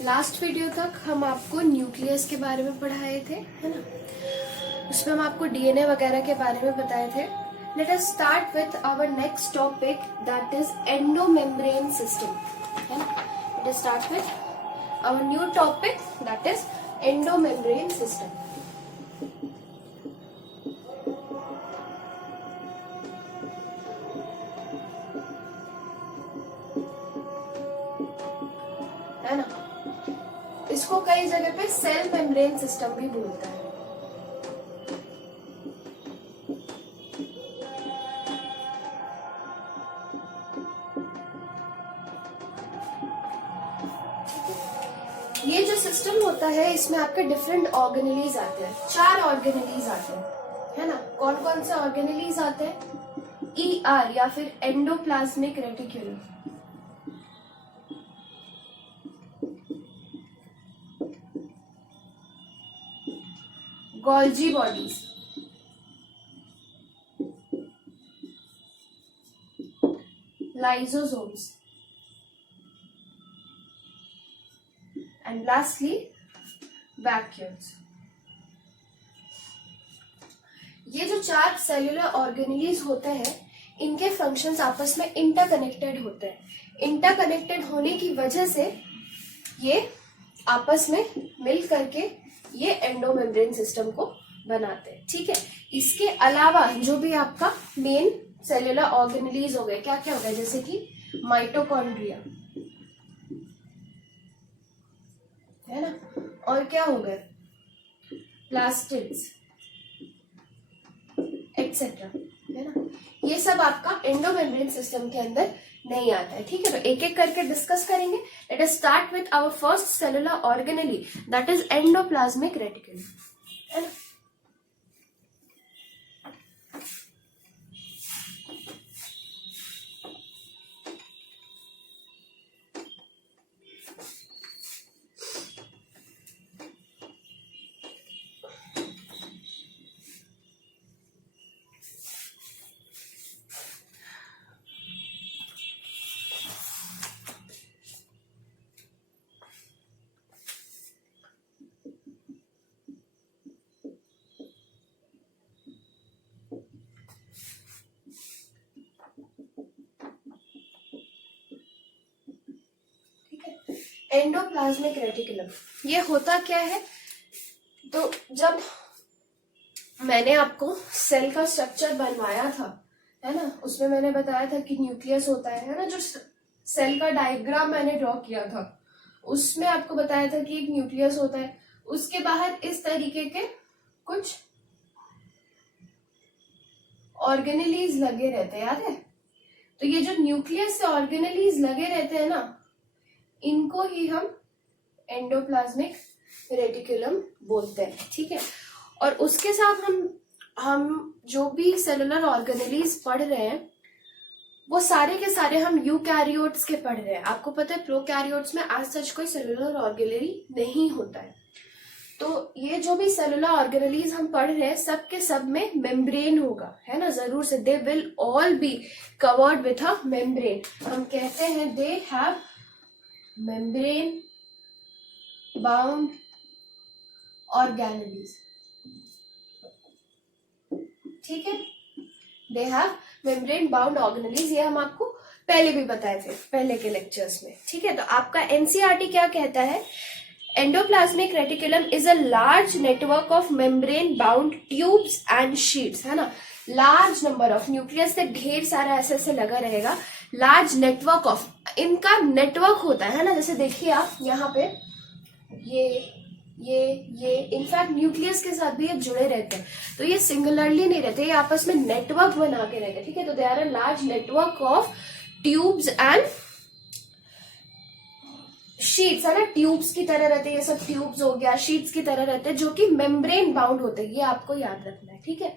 Last video तक हम आपको न्यूक्लियस के बारे में पढ़ाए थे, है ना। उसमें हम आपको डीएनए वगैरह के बारे में बताए थे। Let us start with our next topic, that is endomembrane system, है ना। Let us start with our new topic, that is endomembrane system. है ना, इसको कई जगह पे सेल मेम्ब्रेन सिस्टम भी बोलते हैं। ये जो सिस्टम होता है इसमें आपके डिफरेंट ऑर्गेनेलीज आते हैं, 4 ऑर्गेनेलीज आते हैं, है ना। कौन कौन से ऑर्गेनेलीज आते हैं? ER या फिर endoplasmic reticulum, Golgi bodies, lysosomes, and lastly vacuoles. ये जो 4 सेल्यूलर ऑर्गेनेलीज होते हैं, इनके फंक्शंस आपस में इंटरकनेक्टेड होते हैं। इंटरकनेक्टेड होने की वजह से ये आपस में मिल करके ये एंडोमेम्ब्रेन सिस्टम को बनाते हैं, ठीक है। इसके अलावा जो भी आपका मेन सेल्यूलर ऑर्गेनेलीज हो गए, क्या क्या हो गए, जैसे कि माइटोकॉन्ड्रिया, है ना, और क्या हो गए, प्लास्टिड्स एक्सेट्रा, है ना। ये सब आपका एंडोमेम्ब्रेन सिस्टम के अंदर नहीं आता है, ठीक है। तो एक एक करके डिस्कस करेंगे। Let us start with our first cellular organelle, that is endoplasmic reticulum, है ना। एंडोप्लाज्मिक रेटिकुलम ये होता क्या है? तो जब मैंने आपको सेल का स्ट्रक्चर बनवाया था, है ना, उसमें मैंने बताया था कि न्यूक्लियस होता है ना। जो सेल का डायग्राम मैंने ड्रॉ किया था उसमें आपको बताया था कि एक न्यूक्लियस होता है, उसके बाहर इस तरीके के कुछ ऑर्गेनेलीज लगे रहते हैं, याद है। तो ये जो न्यूक्लियस से ऑर्गेनेलीज लगे रहते हैं ना, इनको ही हम एंडोप्लाज्मिक रेटिकुलम बोलते हैं, ठीक है। और उसके साथ हम जो भी सेलुलर ऑर्गेनेलीज पढ़ रहे हैं वो सारे के सारे हम यूकैरियोट्स के पढ़ रहे हैं। आपको पता है प्रोकैरियोट्स में आज सच कोई सेलुलर ऑर्गेनेली नहीं होता है। तो ये जो भी सेलुलर ऑर्गेनेलीज हम पढ़ रहे हैं सब के सब में मेम्ब्रेन होगा, है ना, जरूर से। They will all be covered with a membrane. हम कहते हैं they have membrane bound organelles, ठीक है। They have membrane bound organelles, ये हम आपको पहले भी बताए थे पहले के लेक्चर्स में, ठीक है। तो आपका एनसीईआरटी क्या कहता है? Endoplasmic reticulum is a large network of membrane bound tubes and sheets, है ना। लार्ज नंबर ऑफ, न्यूक्लियस से ढेर सारा ऐसे ऐसे लगा रहेगा, लार्ज नेटवर्क ऑफ, इनका नेटवर्क होता है ना। जैसे देखिए आप यहाँ पे ये इनफैक्ट न्यूक्लियस के साथ भी ये जुड़े रहते हैं, तो ये सिंगुलरली नहीं रहते, ये आपस में नेटवर्क बना के रहते हैं, ठीक है। तो they are a large network of tubes and sheets, है ना। ट्यूब्स की तरह रहते हैं, ये सब ट्यूब्स हो गया, शीट्स की तरह रहते हैं, जो कि मेम्ब्रेन बाउंड होते हैं, ये आपको याद रखना है, ठीक है।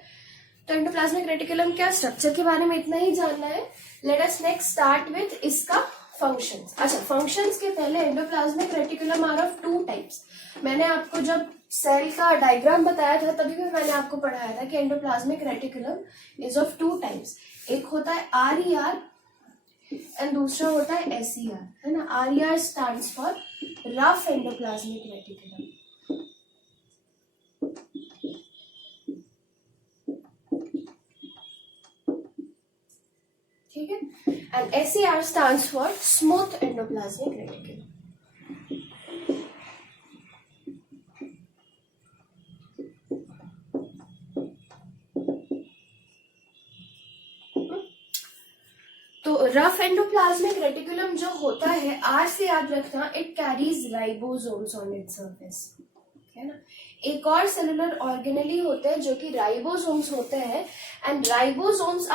तो एंडोप्लाज्मिक रेटिकुलम क्या स्ट्रक्चर के बारे में इतना ही जानना है। Let us next start with इसका फंक्शंस। अच्छा, फंक्शंस के पहले endoplasmic reticulum are of 2 types. मैंने आपको जब सेल का डायग्राम बताया था तभी भी मैंने आपको पढ़ाया था कि endoplasmic reticulum is of 2 types. एक होता है RER एंड दूसरा होता है SER, है ना। RER stands for rough endoplasmic reticulum. ठीक है, and SER stands for smooth endoplasmic reticulum. तो रफ एंडोप्लाज्मिक रेटिकुलम जो होता है, आर से याद रखना, it carries ribosomes on its surface, है ना। एक और सेलुलर ऑर्गेनेली होते हैं जो कि राइबोसोम्स होते हैं, and ribosomes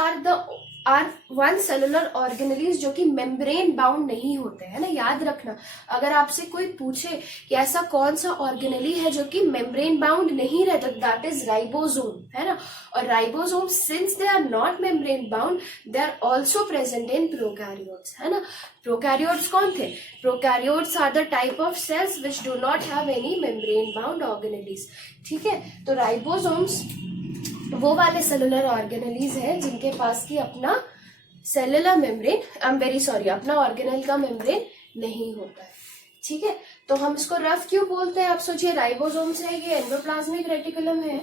are one cellular organelles जो कि मेम्ब्रेन बाउंड नहीं होते हैं ना। याद रखना, अगर आपसे कोई पूछे कि ऐसा कौन सा ऑर्गेनेली है जो कि मेम्ब्रेन बाउंड नहीं रहता, दैट इज राइबोसोम, है ना। और ribosome since they are not membrane bound, they are also present in prokaryotes, है ना। प्रोकैरियोट्स कौन थे? Prokaryotes are the type of cells which do not have any membrane bound organelles. ठीक है, तो राइबोसोम्स वो वाले सेलुलर ऑर्गेनेलीज हैं जिनके पास की अपना cellular membrane, I am very sorry, अपना ऑर्गेनेल का मेम्ब्रेन नहीं होता है। ठीक है, तो हम इसको रफ क्यों बोलते हैं? आप सोचिए, राइबोसोम्स है, ये एंडोप्लाज्मिक रेटिकुलम है।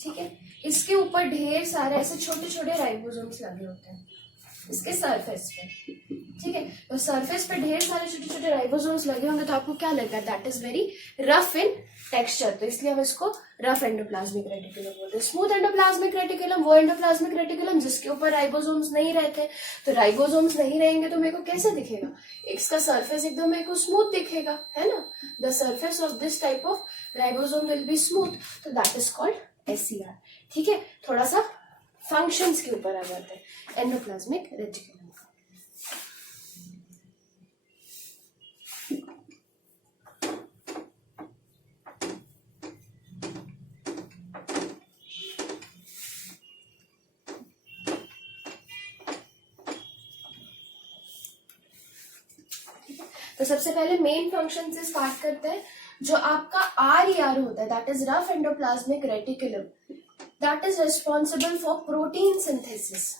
ठीक है, इसके ऊपर ढेर सारे ऐसे छोटे छोटे राइबोसोम्स लगे होते हैं इसके सरफेस पे। ठीक है, तो सरफेस पे ढेर सारे छोटे छोटे राइबोसोम्स लगे होंगे, तो आपको क्या लगता है? That is very rough in texture, तो इसलिए हम इसको रफ एंडोप्लाज्मिक रेटिकुलम बोलते हैं। स्मूथ एंडोप्लाज्मिक रेटिकुलम वो एंडोप्लाज्मिक रेटिकुलम जिसके ऊपर राइबोसोम्स नहीं रहते। तो राइबोसोम्स नहीं रहेंगे तो मेरे को कैसे दिखेगा? इसका सरफेस एकदम मेरे को स्मूथ दिखेगा, है ना। The surface of this type of ribosome will be smooth, तो दैट इज कॉल्ड SER। ठीक है, थोड़ा सा फंक्शंस के ऊपर आ जाते हैं एंडोप्लाज्मिक रेटिकुलम। तो सबसे पहले मेन फंक्शन से स्टार्ट करते हैं। जो आपका RER होता है, that is rough endoplasmic reticulum, that is responsible for protein synthesis.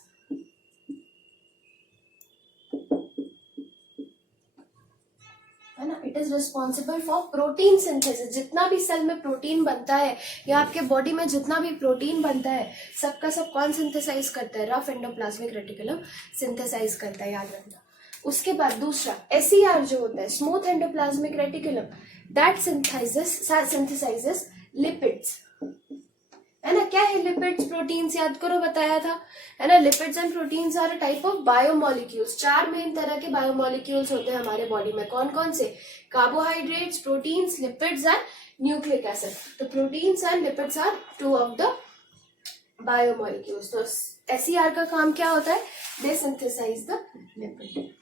है ना, it is responsible for protein synthesis. जितना भी सेल में प्रोटीन बनता है या आपके बॉडी में जितना भी प्रोटीन बनता है, सबका सब कौन सिंथेसाइज करता है? रफ एंडोप्लाज्मिक रेटिकुलम सिंथेसाइज करता है, याद रखना। उसके बाद दूसरा SER जो होता है, smooth endoplasmic reticulum, that synthesises lipids, है ना। क्या है लिपिड्स? प्रोटीन्स, याद करो, बताया था, है ना। Lipids and proteins are a type of biomolecules. 4 main तरह के बायोमोलिक्यूल्स होते हैं हमारे बॉडी में। कौन कौन से? Carbohydrates, proteins, lipids and nucleic acid. तो proteins and lipids are 2 of the biomolecules. तो SER का काम क्या होता है? They synthesize the lipid.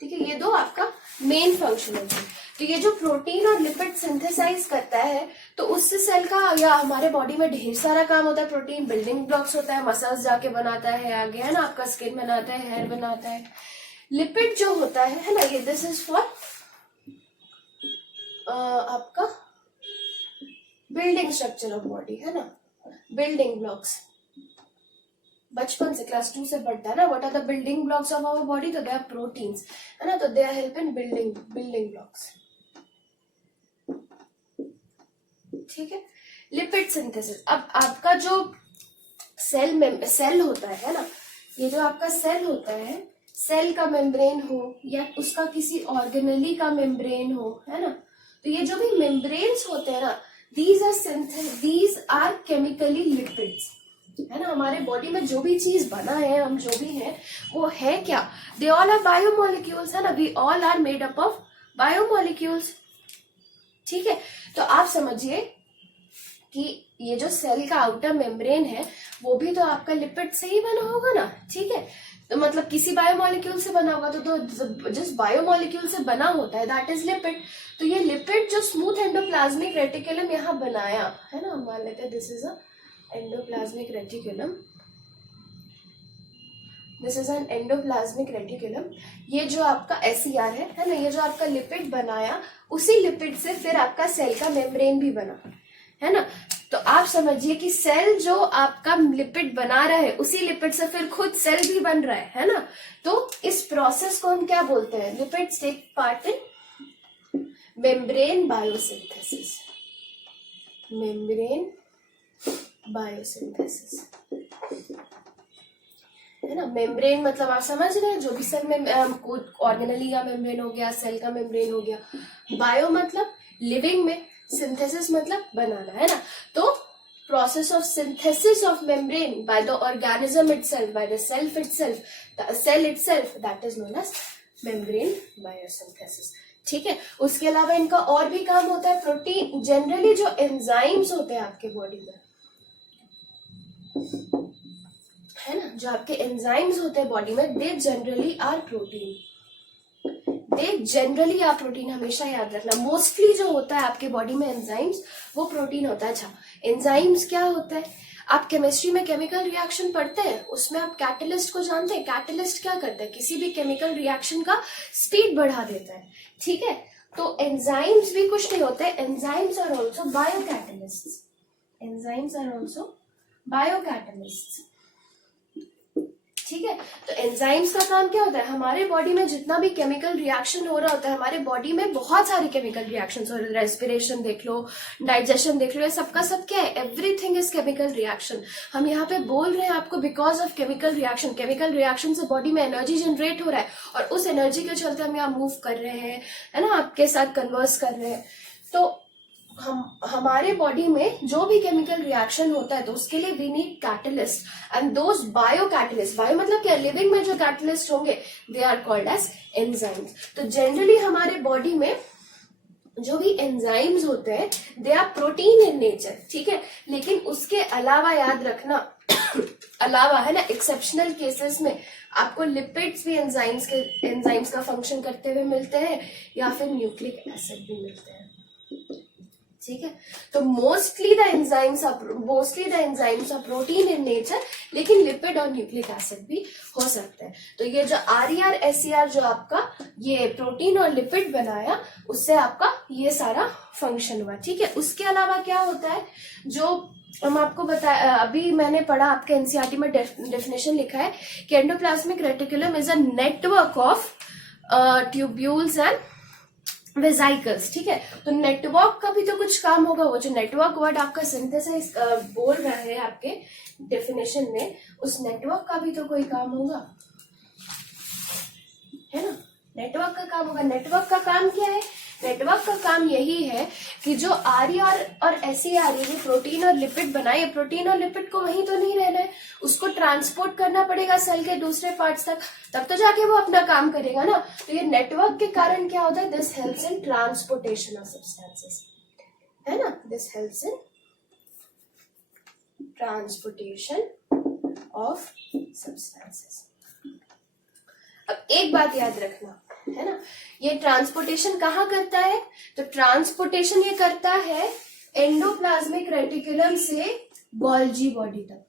ठीक है, ये 2 आपका मेन फंक्शन होता है। तो ये जो प्रोटीन और लिपिड सिंथेसाइज करता है, तो उससे सेल का या हमारे बॉडी में ढेर सारा काम होता है। प्रोटीन बिल्डिंग ब्लॉक्स होता है, मसल्स जाके बनाता है आगे, है ना, आपका स्किन बनाता है, हेयर बनाता है। लिपिड जो होता है ना, ये दिस इज फॉर आपका बिल्डिंग स्ट्रक्चर ऑफ बॉडी, है ना, बिल्डिंग ब्लॉक्स। बचपन से क्लास 2 से बढ़ता है ना, what are the building blocks of our body? तो दे आर प्रोटीन्स, है ना, तो they are help in building blocks. ठीक है, लिपिड सिंथेसिस। अब आपका जो सेल होता है ना, ये जो आपका सेल होता है, सेल का मेम्ब्रेन हो या उसका किसी ऑर्गेनेली का मेम्ब्रेन हो, है ना, तो ये जो भी मेम्ब्रेन्स होते हैं ना, दीज आर केमिकली लिपिड्स, है ना। हमारे बॉडी में जो भी चीज बना है, हम जो भी है, वो है क्या? दे ऑल आर बायोमोलिक्यूल्स, है ना। We all are made up of biomolecules. ठीक है, तो आप समझिए कि ये जो सेल का आउटर मेम्ब्रेन है, वो भी तो आपका लिपिड से ही बना होगा ना। ठीक है, तो मतलब किसी बायोमोलिक्यूल से बना होगा, तो जिस बायोमोलिक्यूल से बना होता है, दैट इज लिपिड। तो ये लिपिड जो स्मूथ एंडोप्लाज्मिक रेटिकुलम यहाँ बनाया, है ना, मान लेते हैं this is a endoplasmic reticulum, this is an endoplasmic reticulum. ये जो आपका SER है ना, ये जो आपका लिपिड बनाया, उसी लिपिड से फिर आपका सेल का मेम्ब्रेन भी बना, है ना। तो आप समझिए कि सेल जो आपका लिपिड बना रहा है उसी लिपिड से फिर खुद सेल भी बन रहा है ना। तो इस प्रोसेस को हम क्या बोलते हैं, lipids take part in membrane biosynthesis, membrane biosynthesis, है ना। मेम्ब्रेन मतलब आप समझ रहे हैं, जो भी सेल में ऑर्गेनली का मेम्ब्रेन हो गया, सेल का मेम्ब्रेन हो गया। बायो मतलब लिविंग में, सिंथेसिस मतलब बनाना, है ना। तो process of synthesis of membrane by the organism itself, by the cell itself, that is known as membrane biosynthesis। ठीक है। उसके अलावा इनका और भी काम होता है। प्रोटीन जनरली जो एंजाइम्स होते हैं आपके बॉडी में, है ना, जो आपके एंजाइम्स होते हैं बॉडी में, they generally are protein, they generally are protein. हमेशा याद रखना, मोस्टली जो होता है आपके बॉडी में एंजाइम्स, वो प्रोटीन होता है। अच्छा, एंजाइम्स क्या होता है, आप केमिस्ट्री में केमिकल रिएक्शन पढ़ते हैं, उसमें आप कैटलिस्ट को जानते हैं। कैटलिस्ट क्या करता है, किसी भी केमिकल रिएक्शन का स्पीड बढ़ा देता है। ठीक है। तो एंजाइम्स भी कुछ नहीं होते, enzymes are also biocatalysts, enzymes are also biocatalysts. ठीक है। तो एंजाइम्स का काम क्या होता है, हमारे बॉडी में जितना भी केमिकल रिएक्शन हो रहा होता है, हमारे बॉडी में बहुत सारे केमिकल रिएक्शंस हो रहे हैं। रेस्पिरेशन देख लो, डाइजेशन देख लो, ये सबका सब क्या है, एवरीथिंग इज केमिकल रिएक्शन। हम यहाँ पे बोल रहे हैं आपको because of chemical reaction. Chemical reaction से बॉडी में एनर्जी जनरेट हो रहा है और उस एनर्जी के चलते हम यहाँ मूव कर रहे हैं, है ना, आपके साथ कन्वर्स कर रहे हैं। तो हमारे बॉडी में जो भी केमिकल रिएक्शन होता है तो उसके लिए we need catalyst, and those bio catalyst, bio मतलब क्या, लिविंग में जो कैटलिस्ट होंगे, they are called as enzymes. तो जनरली हमारे बॉडी में जो भी एंजाइम्स होते हैं, they are protein in nature. ठीक है। लेकिन उसके अलावा याद रखना अलावा, है ना, एक्सेप्शनल केसेस में आपको लिपिड्स भी एंजाइम्स का फंक्शन करते हुए मिलते हैं, या फिर न्यूक्लिक एसिड भी मिलते हैं। ठीक है। तो mostly the enzymes are protein in nature, लेकिन लिपिड और न्यूक्लिक एसिड भी हो सकते हैं। तो ये जो RER SER जो आपका ये प्रोटीन और लिपिड बनाया, उससे आपका ये सारा फंक्शन हुआ। ठीक है। उसके अलावा क्या होता है, जो हम आपको बताया, अभी मैंने पढ़ा, आपके एनसीईआरटी में डेफिनेशन लिखा है कि endoplasmic reticulum is a network of tubules and vesicles. ठीक है। तो नेटवर्क का भी तो कुछ काम होगा। वो जो नेटवर्क वर्ड आपका सिंथेसाइज बोल रहा है आपके डेफिनेशन में, उस नेटवर्क का भी तो कोई काम होगा, है ना। नेटवर्क का काम होगा। नेटवर्क का काम क्या है, नेटवर्क का काम यही है कि जो RER और SER, ये प्रोटीन और लिपिड बनाए, प्रोटीन और लिपिड को वहीं तो नहीं रहना है, उसको ट्रांसपोर्ट करना पड़ेगा सेल के दूसरे पार्ट्स तक, तब तो जाके वो अपना काम करेगा ना। तो ये नेटवर्क के कारण क्या होता है, this helps in transportation of substances, है ना, this helps in transportation of substances. अब एक बात याद रखना, है ना, ये ट्रांसपोर्टेशन कहाँ करता है, तो ट्रांसपोर्टेशन ये करता है एंडोप्लाज्मिक रेटिकुलम से गोल्जी बॉडी तक,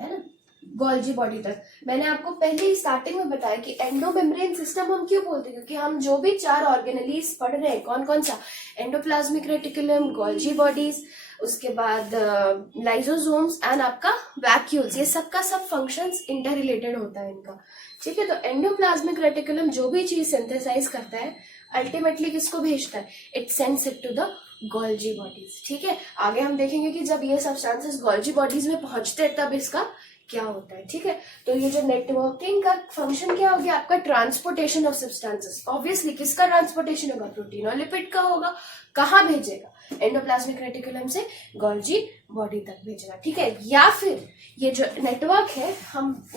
है ना, गोल्जी बॉडी तक। मैंने आपको पहले ही स्टार्टिंग में बताया कि एंडोमेम्ब्रेन सिस्टम हम क्यों बोलते हैं, क्योंकि हम जो भी 4 ऑर्गेनेलीज पढ़ रहे हैं, कौन कौन सा, एंडोप्लाज्मिक रेटिकुलम, गोल्जी बॉडीज, उसके बाद लाइजोसोम्स एंड आपका वैक्यूल्स, ये सब का सब फंक्शंस इंटर रिलेटेड होता है इनका। ठीक है। तो एंडोप्लाज्मिक रेटिकुलम जो भी चीज सिंथेसाइज करता है, अल्टीमेटली किसको भेजता है, it sends it to the Golgi bodies. ठीक है। आगे हम देखेंगे कि जब ये सब्सटेंसेस गोल्जी बॉडीज में पहुंचते हैं तब इसका क्या होता है। ठीक है। तो ये जो नेटवर्किंग का फंक्शन क्या हो गया आपका, ट्रांसपोर्टेशन ऑफ सब्सटेंसेस। ऑब्वियसली किसका ट्रांसपोर्टेशन होगा, प्रोटीन और लिपिड का होगा। कहाँ भेजेगा, एंडोप्लाज्मिक रेटिकुलम से गोल्जी बॉडी तक भेजेगा। ठीक है। या फिर ये जो नेटवर्क है,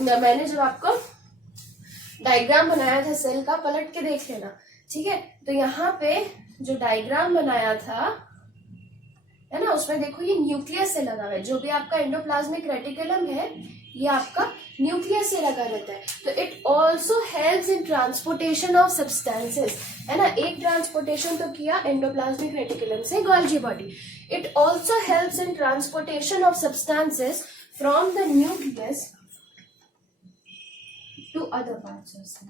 मैंने जब आपको डायग्राम बनाया था सेल का, पलट के देख लेना। ठीक है। तो यहाँ पे जो डायग्राम बनाया था, है ना, उसमें देखो ये न्यूक्लियस से लगा हुआ है। जो भी आपका एंडोप्लाज्मिक रेटिकुलम है, ये आपका न्यूक्लियस से लगा रहता है। तो it also helps in transportation of substances, है ना। एक ट्रांसपोर्टेशन तो किया एंडोप्लाज्मिक रेटिकुलम से Golgi body. It also helps in transportation of substances from the nucleus to other parts of cell,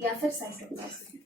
या फिर साइटोप्लाज्म।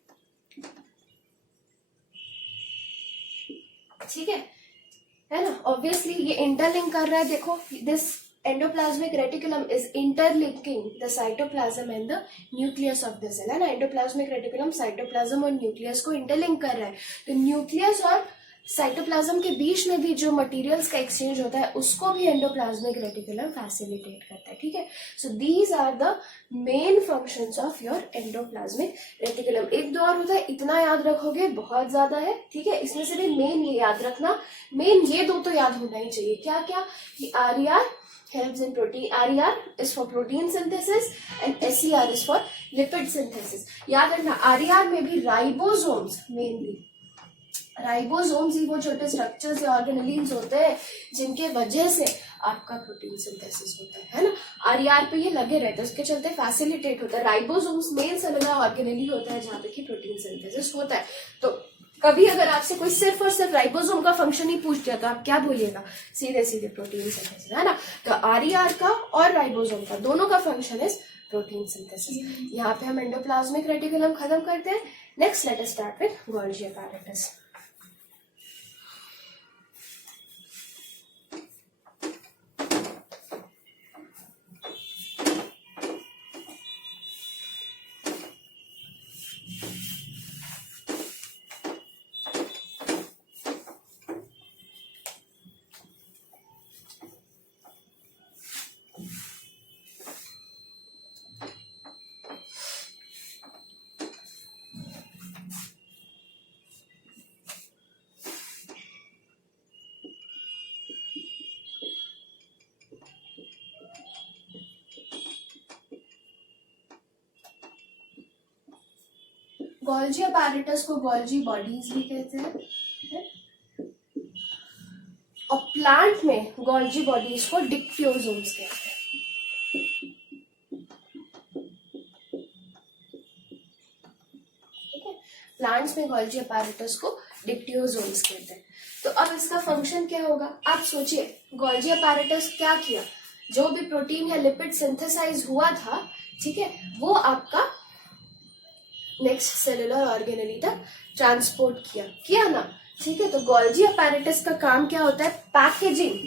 ठीक है ना। ऑब्वियसली ये इंटरलिंक कर रहा है, देखो this endoplasmic reticulum is interlinking the cytoplasm and the nucleus of the cell, है ना। एंडोप्लाज्मिक रेटिकुलम साइटोप्लाज्म और न्यूक्लियस को इंटरलिंक कर रहा है। तो न्यूक्लियस और साइटोप्लाज्म के बीच में भी जो मटेरियल्स का एक्सचेंज होता है उसको भी एंडोप्लाज्मिक रेटिकुलम फैसिलिटेट करता है, ठीक है। So these are the main functions of your endoplasmic reticulum. एक दो और होता है, इतना याद रखोगे बहुत ज्यादा है, ठीक है। इसमें से भी मेन ये याद रखना, मेन ये दो तो याद होना ही चाहिए। क्या क्या, कि RER helps in protein, RER is for protein synthesis and SER is for lipid synthesis। याद रखना RER में भी राइबोसोम्स, मेनली राइबोसोम्स ही वो छोटे स्ट्रक्चर्स या ऑर्गेनेलिन्स होते हैं जिनके वजह से आपका प्रोटीन सिंथेसिस होता है ना। RER पे ये लगे रहते हैं, उसके चलते फैसिलिटेट होता है। राइबोसोम्स मेन सेलुलर ऑर्गेनेली होता है जहाँ पे कि प्रोटीन सिंथेसिस होता है। तो कभी अगर आपसे कोई सिर्फ और सिर्फ राइबोसोम का फंक्शन ही पूछ दिया तो आप क्या बोलिएगा, सीधे सीधे प्रोटीन सिंथेसिस, है ना। तो RER का और राइबोसोम का दोनों का फंक्शन इज प्रोटीन सिंथेसिस। यहाँ पे हम एंडोप्लाज्मिक रेटिकुलम खत्म करते हैं। Next let us start with Golgi apparatus। Golgi apparatus को गोल्गी बॉडीज भी कहते हैं, और प्लांट में गोल्गी बॉडीज को डिक्टियोसोम्स कहते हैं, ठीक है। प्लांट्स में गोल्गी apparatus को डिक्टियोसोम्स कहते हैं। तो अब इसका फंक्शन क्या होगा, आप सोचिए। गोल्गी apparatus क्या किया, जो भी प्रोटीन या लिपिड सिंथेसाइज हुआ था, ठीक है, वो आपका नेक्स्ट सेलुलर ऑर्गेनेली तक ट्रांसपोर्ट किया ना, ठीक है। तो गोल्गी apparatus का काम क्या होता है, पैकेजिंग।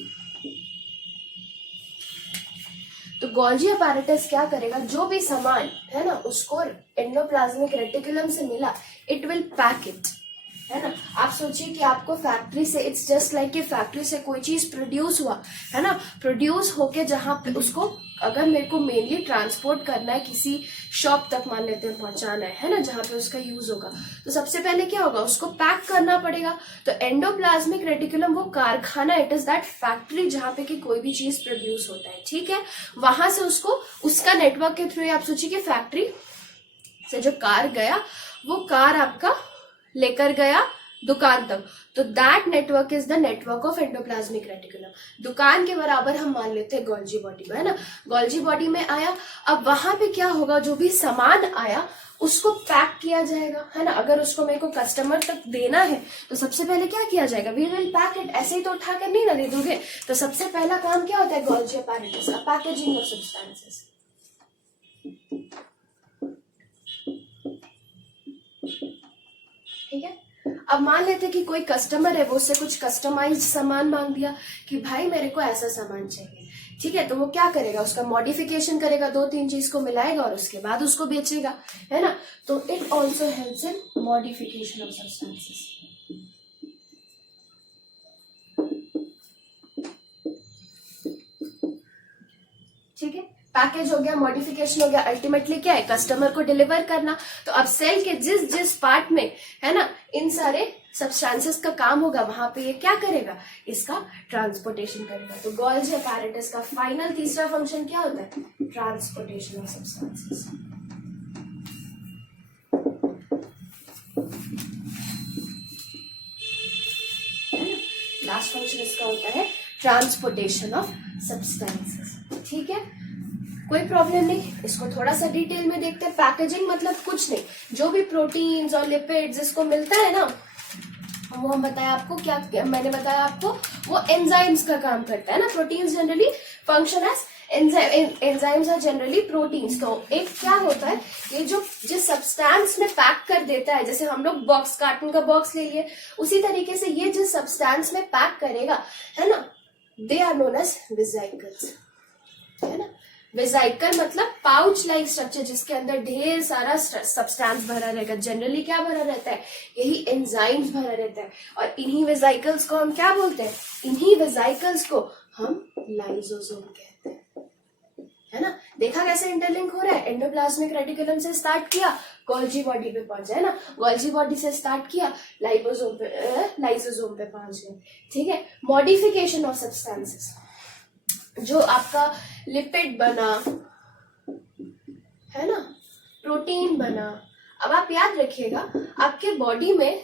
तो गोल्गी apparatus क्या करेगा, जो भी सामान है ना उसको एंडोप्लाज्मिक रेटिकुलम से मिला, इट विल पैक इट, है ना। आप सोचिए कि आपको फैक्ट्री से, इट्स जस्ट लाइक कि फैक्ट्री से कोई चीज प्रोड्यूस हुआ, है ना। प्रोड्यूस होके जहां पे उसको अगर मेरे को मेनली ट्रांसपोर्ट करना है, किसी शॉप तक मान लेते हैं पहुंचाना है ना, जहां पे उसका यूज होगा, तो सबसे पहले क्या होगा, उसको पैक करना पड़ेगा। तो एंडोप्लाज्मिक रेटिकुलम वो कारखाना, इट इज दैट फैक्ट्री जहां पे कि कोई भी चीज प्रोड्यूस होता है, ठीक है। वहां से उसको उसका नेटवर्क के थ्रू, आप सोचिए कि फैक्ट्री से जो कार गया, वो कार आपका लेकर गया दुकान तक। तो that network is the network of endoplasmic reticulum. दुकान के बराबर हम मान लेते हैं गोल्गी बॉडी को, है ना। गोल्गी बॉडी में आया, अब वहां पे क्या होगा, जो भी सामान आया उसको पैक किया जाएगा, है ना। अगर उसको मेरे को कस्टमर तक देना है तो सबसे पहले क्या किया जाएगा, वी विल पैक इट। ऐसे ही तो उठा कर नहीं ना दे दोगे। तो सबसे पहला काम क्या होता है गोल्गी apparatus का, पैकेजिंग ऑफ सब्सटेंसेस, ठीक है। अब मान लेते कि कोई कस्टमर है, वो उससे कुछ कस्टमाइज्ड सामान मांग दिया कि भाई मेरे को ऐसा सामान चाहिए, ठीक है। तो वो क्या करेगा, उसका मॉडिफिकेशन करेगा, 2-3 चीज को मिलाएगा और उसके बाद उसको बेचेगा, है ना। तो it also helps in modification of substances, ठीक है। पैकेज हो गया, मॉडिफिकेशन हो गया, अल्टीमेटली क्या है, कस्टमर को डिलीवर करना। तो अब सेल के जिस जिस पार्ट में, है ना, इन सारे सब्सटेंसेस का काम होगा, वहां पे ये क्या करेगा, इसका ट्रांसपोर्टेशन करेगा। तो गोल्गी apparatus का फाइनल तीसरा फंक्शन क्या होता है, transportation of substances. Last function इसका होता है ट्रांसपोर्टेशन ऑफ सब्सटेंसेस, ठीक है। कोई प्रॉब्लम नहीं, इसको थोड़ा सा डिटेल में देखते हैं। पैकेजिंग मतलब कुछ नहीं, जो भी प्रोटीन्स और लिपिड्स इसको मिलता है ना, वो हम बताया आपको, क्या मैंने बताया आपको, वो एंजाइम्स का काम करता है ना। Proteins generally function as enzymes are generally proteins. तो एक क्या होता है, ये जो जिस सब्सटेंस में पैक कर देता है, जैसे हम लोग बॉक्स, कार्टून का बॉक्स ले लिए, उसी तरीके से ये जिस सब्सटेंस में पैक करेगा, है ना, they are known as vesicles, है ना। वेसिकल मतलब पाउच लाइक स्ट्रक्चर जिसके अंदर ढेर सारा सब्सटेंस भरा रहेगा। जनरली क्या भरा रहता है, यही एंजाइम्स भरा रहता है। और इन्हीं वेसिकल्स को हम क्या बोलते हैं, इन्हीं वेसिकल्स को हम लाइसोसोम कहते हैं, है ना। देखा कैसे इंटरलिंक हो रहा है, एंडोप्लाज्मिक रेटिकुलम से स्टार्ट किया, गोल्जी बॉडी पे पहुंच जाए ना, गोल्जी बॉडी से स्टार्ट किया, लाइसोसोम पे पहुंच गए। ठीक है, मॉडिफिकेशन ऑफ सब्सटेंसेस, जो आपका लिपिड बना, है ना, प्रोटीन बना। अब आप याद रखिएगा, आपके बॉडी में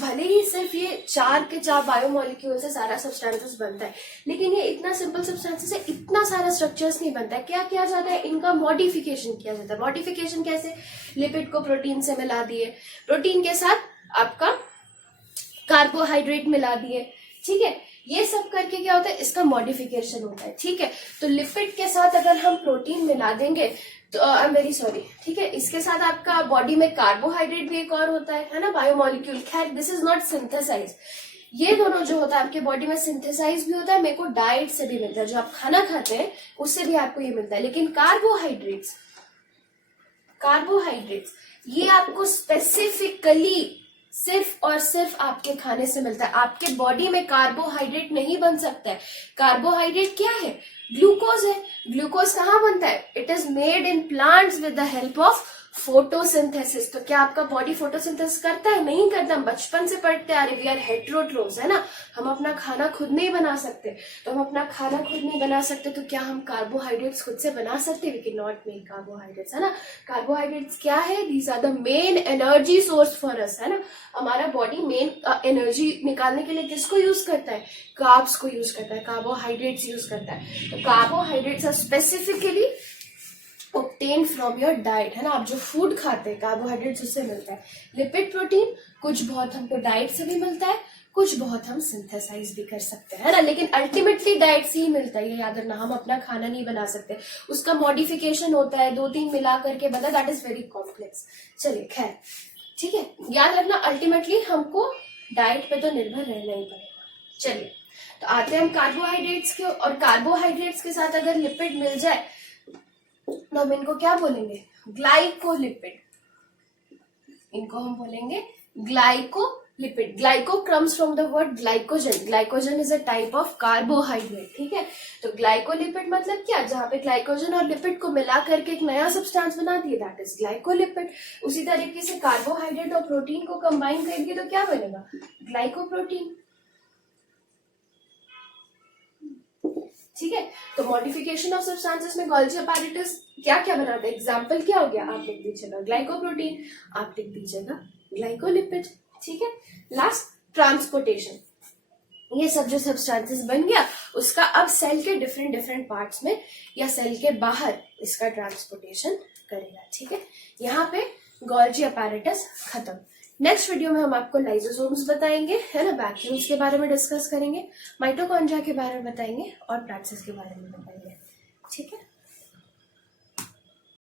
भले ही सिर्फ ये 4 के 4 बायोमोलिक्यूल से सारा सब्सटेंसेस बनता है, लेकिन ये इतना सिंपल सब्सटेंसेस से इतना सारा स्ट्रक्चर्स नहीं बनता है। क्या किया जाता है, इनका मॉडिफिकेशन किया जाता है। मॉडिफिकेशन कैसे, लिपिड को प्रोटीन से मिला दिए, प्रोटीन के साथ आपका कार्बोहाइड्रेट मिला दिए, ठीक है, ये सब करके क्या होता है, इसका मॉडिफिकेशन होता है। ठीक है, तो लिपिड के साथ अगर हम प्रोटीन मिला देंगे तो आई एम वेरी सॉरी, ठीक है, इसके साथ आपका बॉडी में कार्बोहाइड्रेट भी एक और होता है ना, बायोमोलिक्यूल। खैर दिस इज नॉट सिंथेसाइज, ये दोनों जो होता है आपके बॉडी में सिंथेसाइज भी होता है, मेरे को डाइट से भी मिलता है, जो आप खाना खाते हैं उससे भी आपको ये मिलता है। लेकिन कार्बोहाइड्रेट्स ये आपको स्पेसिफिकली सिर्फ और सिर्फ आपके खाने से मिलता है। आपके बॉडी में कार्बोहाइड्रेट नहीं बन सकता है। कार्बोहाइड्रेट क्या है, ग्लूकोज है। ग्लूकोज कहाँ बनता है, it is made in plants with the help of photosynthesis. तो क्या आपका बॉडी फोटोसिंथेसिस करता है, नहीं करता। हम बचपन से पढ़ते आ रहे, वी आर हेटेरोट्रोफ्स, है ना, हम अपना खाना खुद नहीं बना सकते। तो हम अपना खाना खुद नहीं बना सकते, तो क्या हम कार्बोहाइड्रेट्स खुद से बना सकते, we can not make carbohydrates, है ना। कार्बोहाइड्रेट्स क्या है, these are the main energy source for us, है ना। हमारा बॉडी मेन एनर्जी निकालने के लिए किसको यूज करता है, कार्ब्स को यूज करता है, कार्बोहाइड्रेट्स यूज करता है। तो carbohydrates are specifically obtained from your diet, है ना। आप जो फूड खाते हैं कार्बोहाइड्रेट्स उससे मिलता है। लिपिड प्रोटीन कुछ बहुत हमको डाइट से भी मिलता है, कुछ बहुत हम सिंथेसाइज भी कर सकते हैं, है ना। लेकिन अल्टीमेटली डाइट से ही मिलता है, ये याद रखना। हम अपना खाना नहीं बना सकते, उसका मॉडिफिकेशन होता है, 2-3 मिला करके बता, दैट इज वेरी कॉम्प्लेक्स। चलिए खैर, ठीक है, याद रखना अल्टीमेटली हमको डाइट पे तो निर्भर रहना ही पड़ेगा। चलिए तो आते हैं हम कार्बोहाइड्रेट्स के, और कार्बोहाइड्रेट्स के साथ अगर लिपिड मिल जाए तो हम इनको क्या बोलेंगे, ग्लाइकोलिपिड। इनको हम बोलेंगे glycolipid. Glyco comes from the word glycogen. Glycogen is a type of carbohydrate, ठीक है। तो ग्लाइकोलिपिड मतलब क्या, जहां पे ग्लाइकोजन और लिपिड को मिला करके एक नया सब्सटेंस बना दिए, दैट इज ग्लाइकोलिपिड। उसी तरीके से कार्बोहाइड्रेट और प्रोटीन को कंबाइन करेंगे तो क्या बनेगा, ग्लाइकोप्रोटीन, ठीक है। तो मॉडिफिकेशन ऑफ सब्सटेंसेस में गोल्जी अपैरेटस क्या क्या बनाते हैं, एग्जाम्पल क्या हो गया, आप लिख दीजिएगा ग्लाइकोप्रोटीन, आप लिख दीजिएगा ग्लाइकोलिपिड, ठीक है। लास्ट ट्रांसपोर्टेशन, ये सब जो सब्सटेंसेस बन गया उसका अब सेल के डिफरेंट पार्ट्स में या सेल के बाहर इसका ट्रांसपोर्टेशन करेगा, ठीक है। यहाँ पे गोल्जी अपैरेटस खत्म। नेक्स्ट वीडियो में हम आपको लाइसोसोम्स बताएंगे, है ना, वैक्यूल्स के बारे में डिस्कस करेंगे, माइटोकॉन्ड्रिया के बारे में बताएंगे और प्लाज्मा के बारे में बताएंगे, ठीक है।